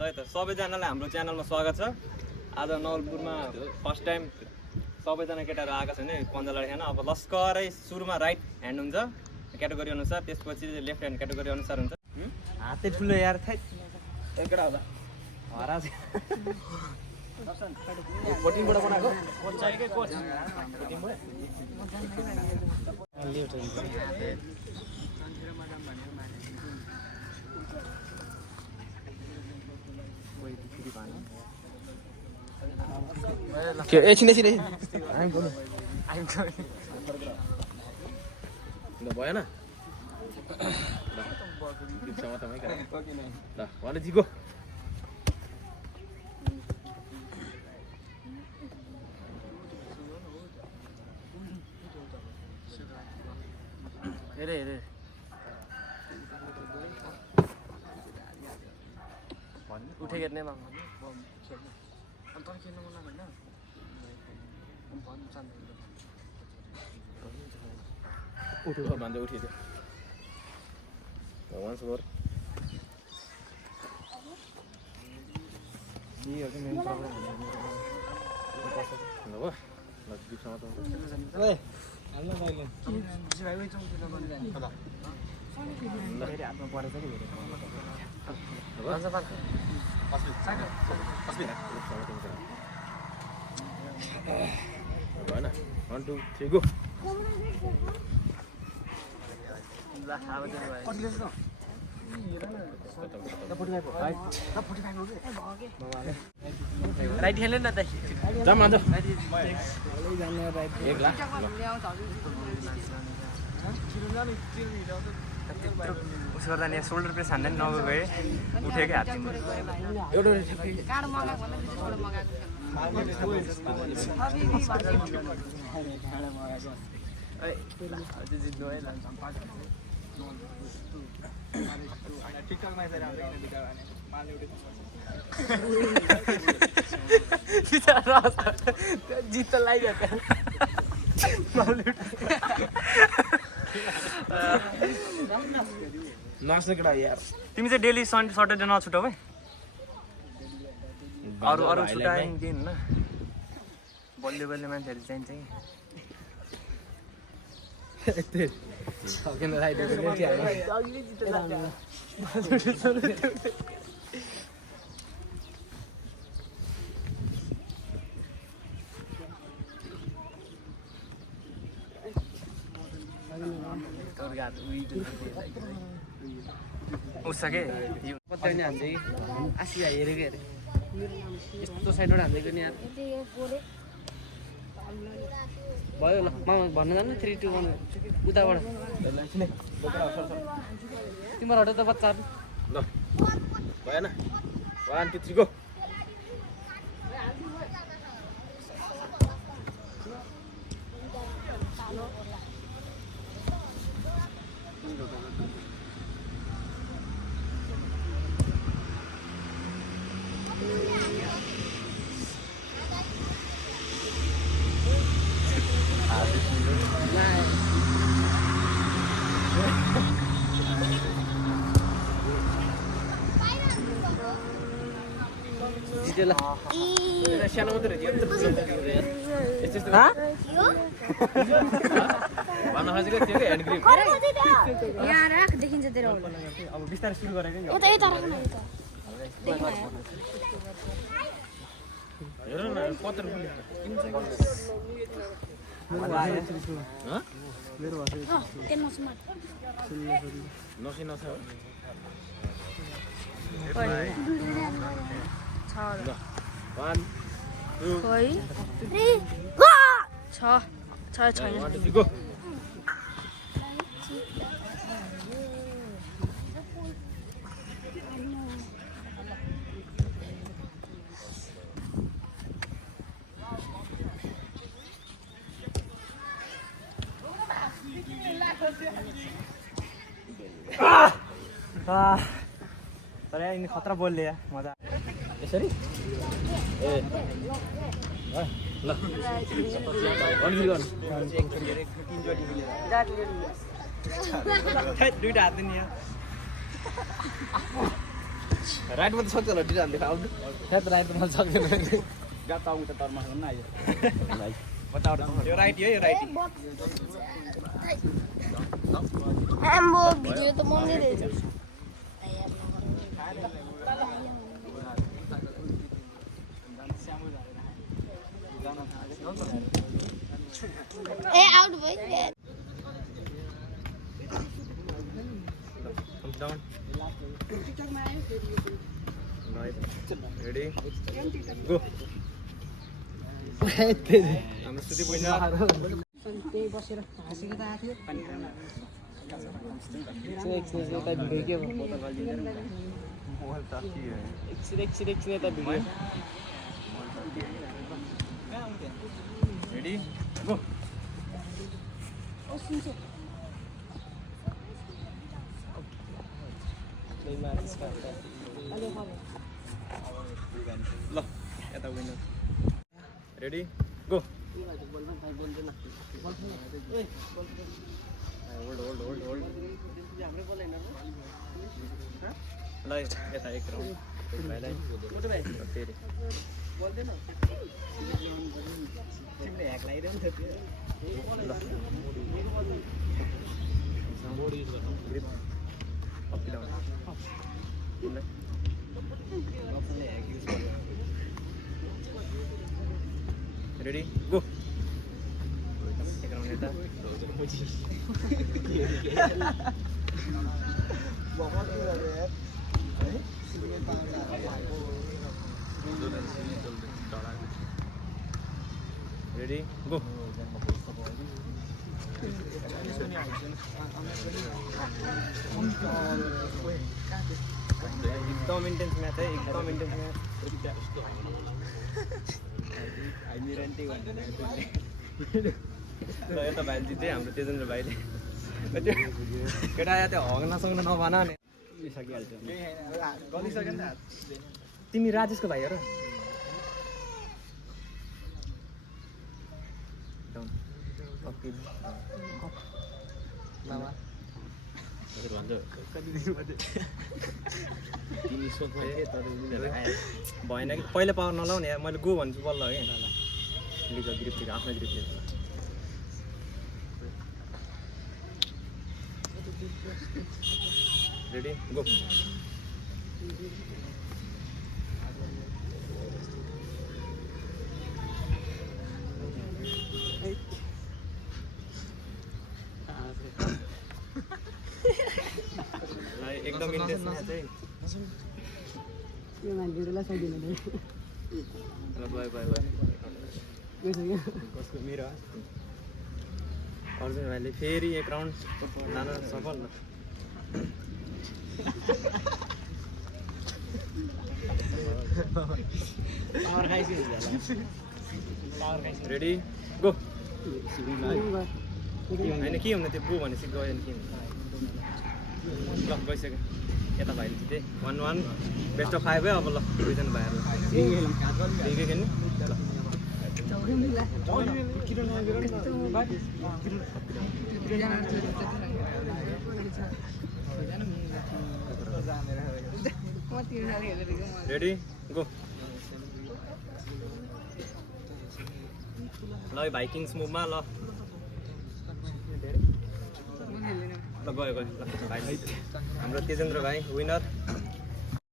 ल त सबैजनालाई हाम्रो च्यानलमा स्वागत छ। आज नवलपुरमा फर्स्ट टाइम सबैजना केटाहरू आएको छ भने पन्जा लडाइ खेल्न। अब लस्करै सुरुमा राइट ह्यान्ड हुन्छ क्याटेगोरी अनुसार, त्यसपछि लेफ्ट ह्यान्ड क्याटेगोरी अनुसार हुन्छ। हातै ठुलो यार थाइ एकटा होला हरा कोटिङबाट बनाएको कोचाइकै कोच कोटिङबाट के एकछिन भएन जिको हेरे उठे हेर्ने उठ्यो भन्दै उठ्यो वान्स मोर मेन प्रब्लम हातमा परेछ कि भएन 1 2 3 गो राइट खेल्ने न त उस गर्दा नि सोल्डर प्रेस हान्दा नि नगए उठेकै हात जित लागिरहेको नाच्ने केटा यार तिमी चाहिँ डेली सटरडे नछुटाऊ है अरू छुटाइदिन न बलियो मान्छेहरू चाहिन्छ उसके पत्याउने हान्छ कि आसिया हेरेको हेरे यस्तो साइडबाट हान्दैको नि यार भयो ल म भन्न जानु 3 2 1 उताबाट तिम्रो हट त बच्चाहरु ल भएन 1 2 3 गो सानो मात्रै भन्न खोजेको थियो कि ह्यान्ड क्रिम यहाँ राख देखिन्छ तेरो अब बिस्तारै सुरु गरेको नि यता राख न यता हेर न पत्र मेरो नसी नछ One, 2, 3, go! अरे इन खतरा बोल लिया मजा यसरी ए ल दुईटा हात नि राइटमा त सक्छ होला डिजाइन देखाउनु त्यहाँ त राइटमा सक्दैन गात आउँ त तरमा हुन्न आयो यो राइट हो यो राइट आम्बो भिडियो त मन्दिरै छ ए आउट भयो down right ready go हाम्रो सुति पहिला त्यही बसेर हाँसेर त आएको थियो यता भिडियो के एकछिन यता भिडियो ready go ल यता विनर रेडी गो होल्ड ल यता एक राउन्ड भाइलाई फेरि तिमीले ह्याक लगाइरहनु थियो up down ready go एक राउन्ड यता ready go एकदम इन्टेन्स म्याच है एकदम इन्टेन्स म्याच ल यता भाइ जित्दै हाम्रो तेजेन्द्र भाइले त्यो केटा आयो त्यो हग्न सक्न नभन नि गलिसक्यो नि त तिमी राजेशको भाइ हो र भएन कि पहिला पावर नलाउने यार मैले गो भन्छु बल्ल है लिग ग्रिपतिर आफ्नो ग्रिपतिर रेडी गो एकदम इन्टेन्स म्याच है यो मान्छेलाई सक्दिन नि बाई कसको मेरो अर्जुन भाइले फेरि एक राउन्ड जान सफल रेडी गो होइन के हुन त्यो गो भनेपछि गयो नि के हुन्छ ल गइसक्यो यता भाइले जिते 1-1 बेस्ट अफ 5 है अब ल दुईजना भाइहरू के खेल्ने रेडी गो ल भाइकिङ्स मुभमा ल ल गयो ल भाइ हाम्रो तेजेन्द्र भाइ विनर